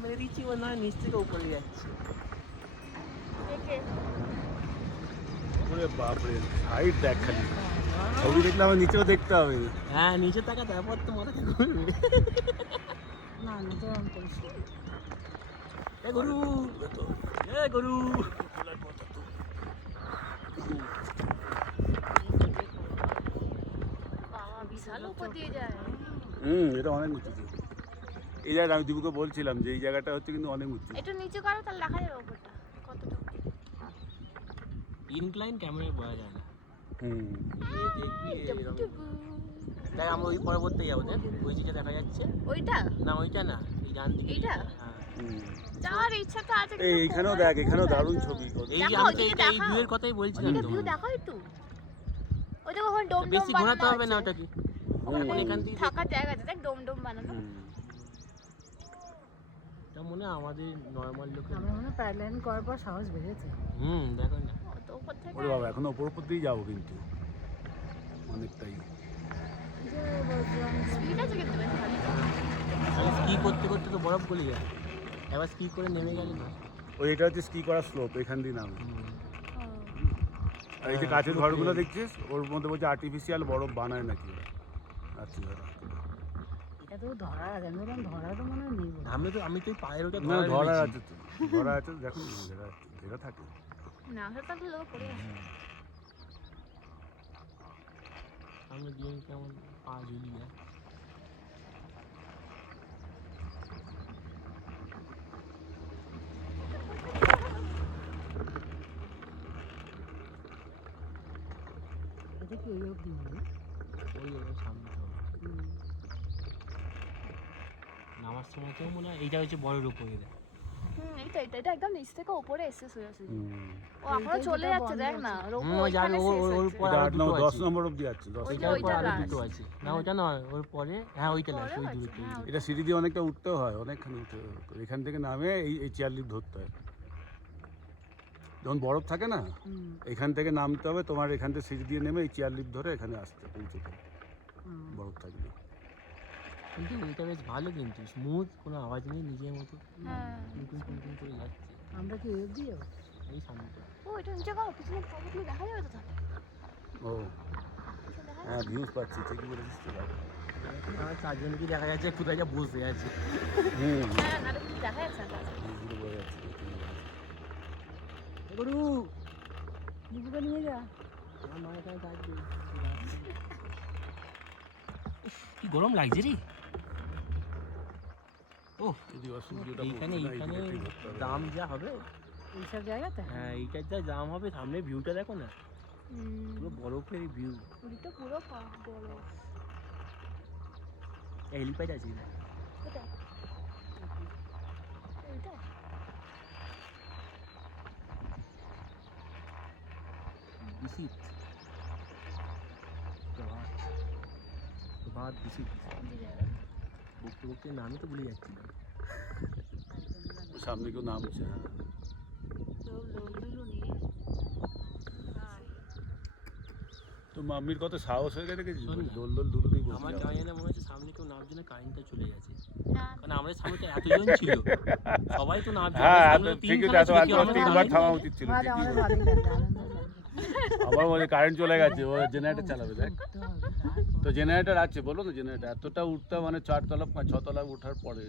মেরে দিচ্ছি ও না নিচ থেকে উপরে যাচ্ছে। ওরে বাপরে হাইট দেখ খালি ছবি দেখলে আমার নিচেও দেখতে হবে। হ্যাঁ নিচে তাকা তারপর তো মাথাটা ঘুরবে। না না তো আমি করিস এ গরু এ গরু বাবা বিশাল উপর দিয়ে যায়। এটা অনেক উঁচু। এই জায়গাটা আমি দীপুকে বলছিলাম যে এই জায়গাটা হচ্ছে কিন্তু অনেক উঁচু। একটু নিচে করো তাহলে দেখা যাবে উপরটা কতটা। ইনক্লাইন ক্যামেরায় বোঝা যায় না। টুপু টুপু। দেখ আমরা ওই পরবর্তী যাবো দেখ ওই দিকে দেখা যাচ্ছে। ওইটা না ওইটা না এই ডান দিকে এইটা? হ্যাঁ যাওয়ার ইচ্ছা তো আছে এই এইখানেও দেখ এখানেও দারুণ ছবি। এই দেখো, আমি তো ওইদিকে এই দেখাও। ভিউয়ের কথাই বলছিলাম ওইটা তো। ভিউ দেখাও একটু। ওই দেখো ওখানে ডোম ডোম বেশি বানানো ঘোরাতে হবে না আছে। ওটাকে। ওখানে এখন এখান থেকে থাকার জায়গা আছে দেখ ডোম ডোম বানানো। এটা মনে হয় আমাদের নরমাল লোকের। আমরা মনে প্যারালাইন করার পর সাহস বেড়েছে। দেখো না অত উপর থেকে ওরে বাবা এখনো ওপর দিয়ে যাবো কিন্তু অনেকটাই। স্পিড আছে কিন্তু বেশ ভালো। আমি স্কি করতে করতে তো বরফ গলে যায়। এবার স্কি করে নেমে গেলে না। ওই এটা হচ্ছে স্কি করার স্লোপ এখান দিয়ে নামে। আর এই যে কাছের ঘরগুলো দেখছিস ওর মধ্যে বলছে আর্টিফিশিয়াল বরফ বানায় নাকি। আচ্ছা এটা তো ধরা আছে আমি বললাম ধরা তো মনে হয় নেই বলে। আমি তো পায়ের ওটা না ধরা আছে তো ধরা আছে দেখুন ঘেরা থাকে। না সেটা তো লোক পড়ে আছে। সামনে দিয়ে কেমন পা ঝুলি যায়। এটা কি ওই অবধি হবে? ওই ওই সামনে নামার সময় কেউ মনে হয় এইটা হচ্ছে বড়ের উপরে দেয়। এটা একদম নিচ থেকে উপরে এসে সোজাসুজি। ও এখনো চলে যাচ্ছে দেখ না। রোবো ওই জানি ওইখানে শেষ ওর হচ্ছে। পরে এটা আরো 8 দুটো 10 আছে। নম্বর অবধি আছে 10 ওই যে ওইটার ওইটা পরে আরো last। দুটো আছে। না ওইটা নয় ওর পরে হ্যাঁ ওইটা লাস্ট ওই পরেও দুটো। আছে, হ্যাঁ, এটা সিঁড়ি দিয়ে অনেকটা উঠতেও হয় অনেকখানি উঠতে হয়। এখান থেকে নামে এই চেয়ার লিফট ধরতে হয়। যখন বরফ থাকে না এখান থেকে নামতে হবে তোমার এখান থেকে সিঁড়ি দিয়ে নেমে এই চেয়ার লিফট ধরে এখানে আসতে পৌঁছতে বরফ থাকবে। কিন্তু এটা বেশ ভালো কিন্তু স্মুথ কোনো আওয়াজ নেই নিজের মতো হ্যাঁ। টুন করে যাচ্ছে। আমরা কি ওই অবধি যাবো? এই সামনেটা ও এটা নিচে করো পিছনে প্রবলেম দেখা যাবে তো তাহলে। ও পিছনে দেখা হ্যাঁ ভিউজ পাচ্ছি ঠিকই বলেছিস তো ভাই। আমার চারজনকে দেখা যাচ্ছে কোথায় যা বসে আছে। হ্যাঁ না তো কিছু দেখা যাচ্ছে না। ভিউজগুলো বোঝা যাচ্ছে। গরু দীপুকে নিয়ে যা। আমার মা এখানে থাকবে। কি গরম লাগছে রে। ও যদি অসুবিধাটা এইখানে দাম যা হবে। এইসব জায়গাতে হ্যাঁ এইটার যা দাম হবে সামনে ভিউটা দেখো না পুরো বরফের ভিউ। পুরীটা পুরো বড়। হেলিপ্যাড আছে কোথায়? ওইটা? বিসিত প্রভাত বিসিত বকতে বকতে নামই তো ভুলে যাচ্ছি। সামনে কেউ নামছে। তো মাম্মির কত সাহস হয়ে গেছে দেখেছিস? শোন না। দোল দোল দুলুনি আমার বসে কেমন যেন মনে হচ্ছে সামনে কেউ নামছে না কারেন্টটা চলে গেছে। না কারণ আমাদের সামনে তো এতজন ছিল সবাই তো নামছে। হ্যাঁ আমাদের সামনে ঠিকই তো তিনখানা এত ছিল, কেউ আমাদের তিনবার নামেনি। থামা উচিত ছিল। আমাদের ঠিকই আমাদের বলেছিস। ভালোই লাগছে আনন্দ লাগছে। আমার মনে কারেন্ট চলে গেছে ও জেনারেটর চালাবে দেখ। তো জেনারেটর আছে বলো না জেনারেটর এতটা উঠতে মানে 4 তলা 6 তলা ওঠার পরে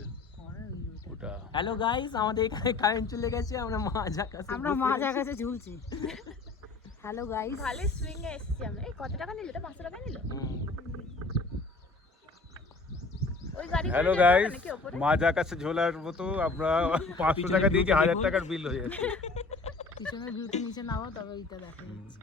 ওটা। হ্যালো গাইস আমাদের এখানে কারেন্ট চলে গেছে আমরা মাঝা কাছে আমরা মাঝার কাছে ঝুলছি। Hello guys. ভালো সুইং এ এসেছি আমরা। এই কত টাকা নিল? এটা 500 টাকা নিল? ওই গাড়ি করে হ্যালো যেতে হবে গাইস নাকি ওপরে? মাঝ আকাশে ঝোলার মতো আমরা 500 টাকা দিয়েছি 1000 টাকার বিল হয়ে যাচ্ছে। পিছনের ভিউটা নিচে নাও তবে এটা দেখা যাচ্ছে।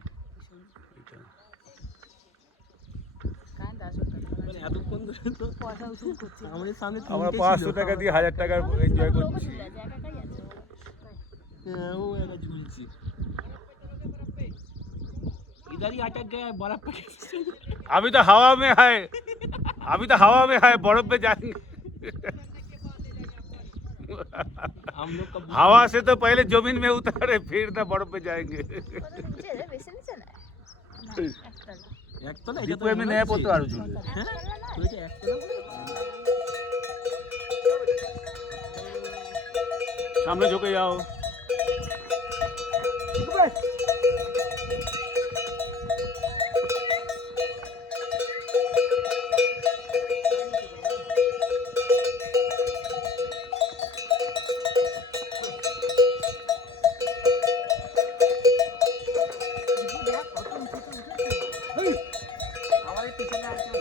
কারেন্ট আসবে মানে এতক্ষণ ধরে তো পয়সা উসুল করছি। আমাদের সামনে আমরা তিনটে 500 ছিল। টাকা দিয়ে 1000 টাকা এনজয় লোক করছি। ঝুলে আছে, একা একাই আছে ও। হ্যাঁ, ও একা ঝুলছি। इधर ही अटक गया है बर्फ पे कैसे? अभी तो हवा में है बर्फ पे जाएंगे। हम लोग का हवा से तो पहले जमीन में उतारे फिर ना बर्फ पे जाएंगे। কত নিচে রে? বেশি নিচে না? একটা एक तो ना दीपू एमনি नया पड़तो आरो झुले। हैं? तो ये एक तो सामने झुके जाओ। আমাদের পিছনে আছে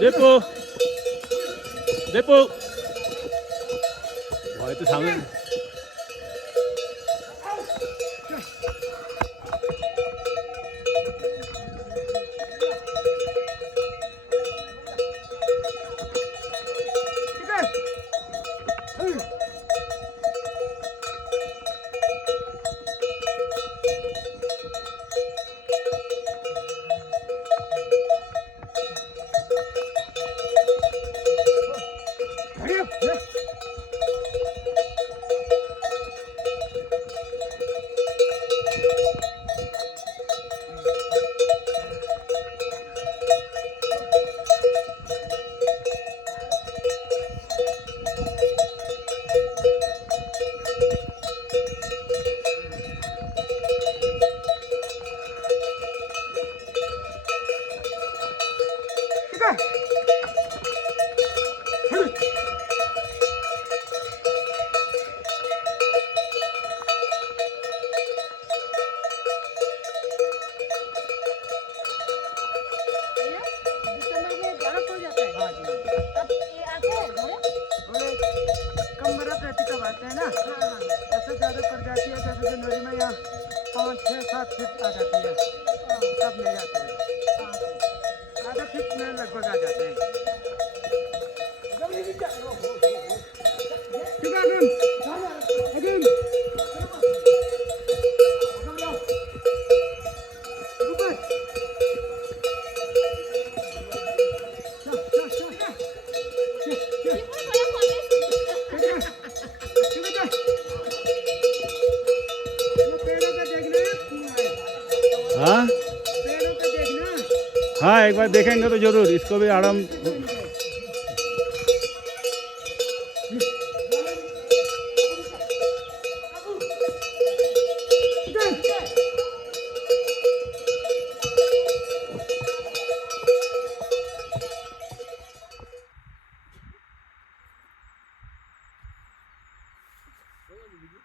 देखो देखो भाई तो सामने दिसंबर में बर्फ हो जाता है। हाँ जी तब ये आते हैं घरे? बोले कम बर्फ रहती तब आते हैं ना। हाँ हाँ ऐसे ज़्यादा पड़ जाती है जैसे जनवरी में यहाँ 5, 6, 7 फीट आ जाती है तब ले जाते हैं। आधा फीट में लगभग आ जाते हैं। हाँ हाँ एक बार देखेंगे तो जरूर इसको भी आराम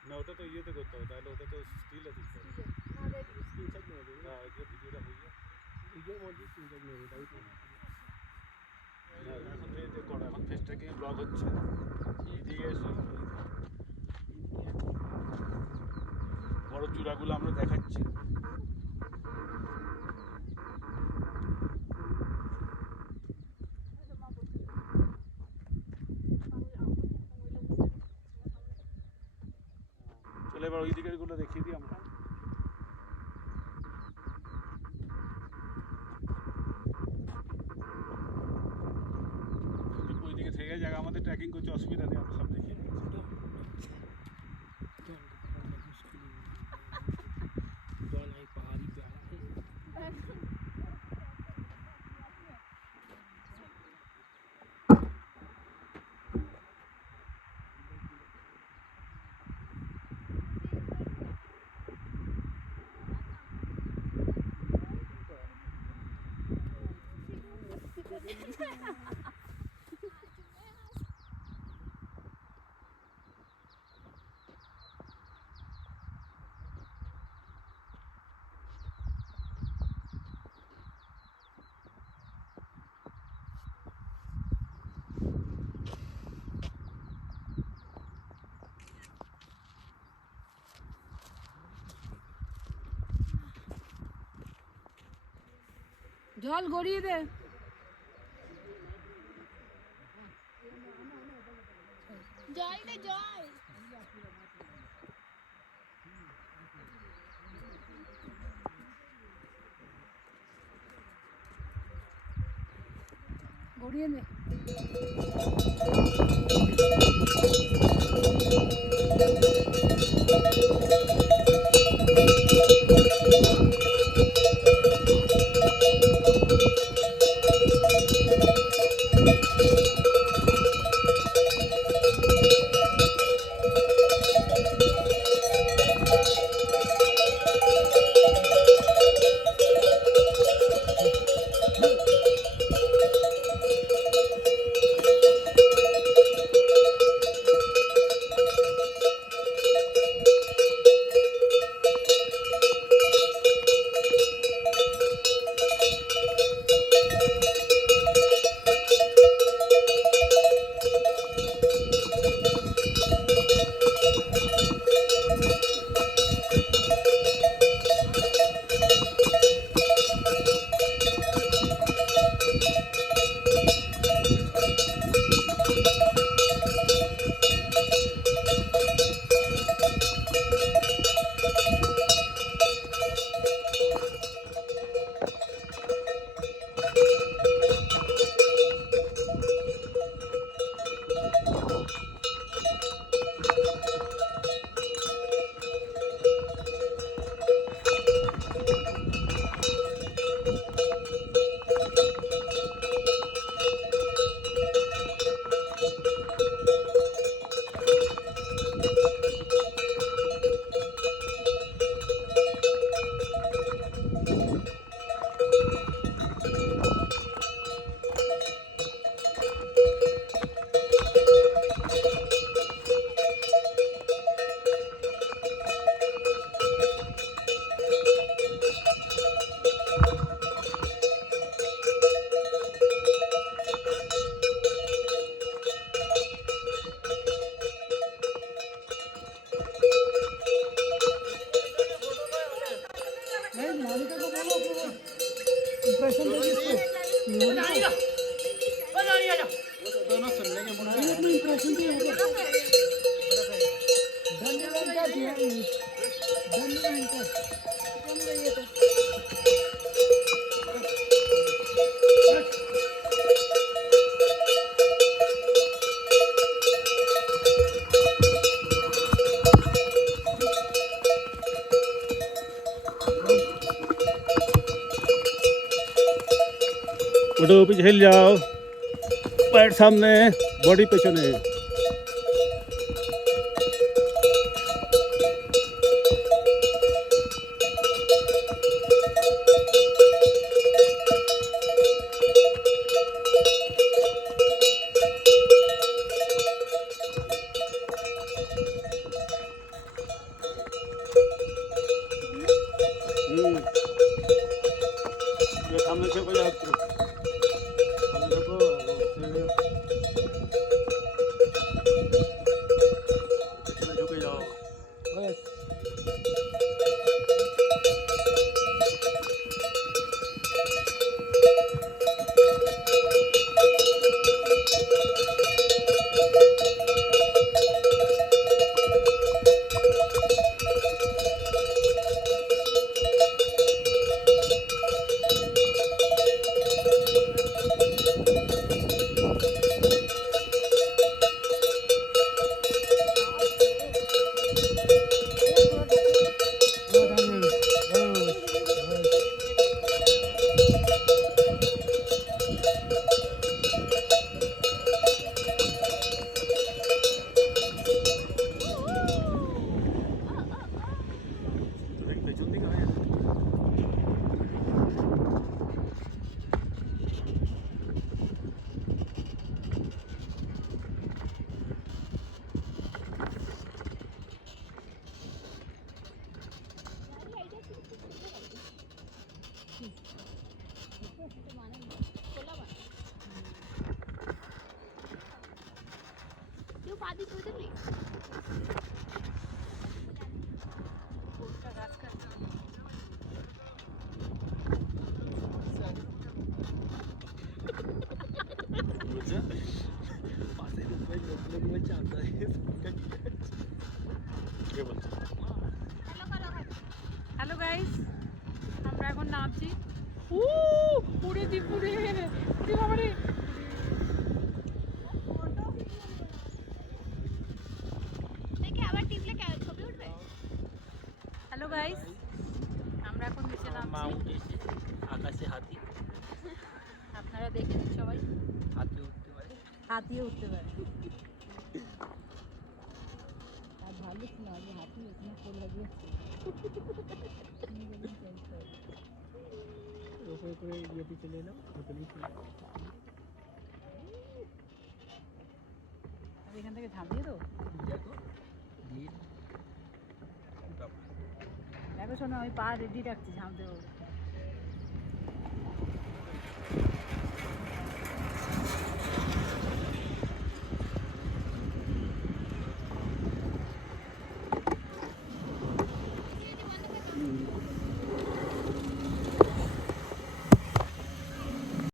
না ওটা তো ইয়েতে করতে হবে তাহলে ওটা তো স্টিল আছে স্টিল থাকে না হচ্ছে এইদিকে এসে বড় চূড়াগুলো আমরা দেখাচ্ছি। চলে এবার ওই দিকের গুলো দেখিয়ে দিই আমরা। ওইদিকে থেকে জায়গা আমাদের ট্রেকিং করতে অসুবিধা নেই, আমরা সব দেখিয়ে দিচ্ছি। জল গড়িয়ে দে। জল দে জল। গড়িয়ে দে। ওটা পিছে হিল যাও, পায়ের সামনে, বডি পেছনে। সামনে থেকে সামনে দেখো। পা দিয়ে ধুয়ে দিবি গাছ কাটতে হ্যালো গাইস, আমরা এখন নামছি। পুরে দি পুরে বাবারে। দেখে আবার টিপলে ছবি উঠবে। হ্যালো গাইস, আমরা এখন নিচে নামছি। আকাশে হাতি, আপনারা দেখে নিন সবাই। হাতি উঠতে পারে। হাতিও উঠতে পারে। আর ভালো ছিল আগে হাতি এখানে ফুল লাগিয়েছে। ওপরে করে ইয়েতে চলে এলাম, হোটেলে চলে এলাম। আর এখান থেকে ঝাঁপিয়ে তো দেখো দিয়ে দেখো, শোনো আমি পা রেডি রাখছি ঝাঁপ দেবো।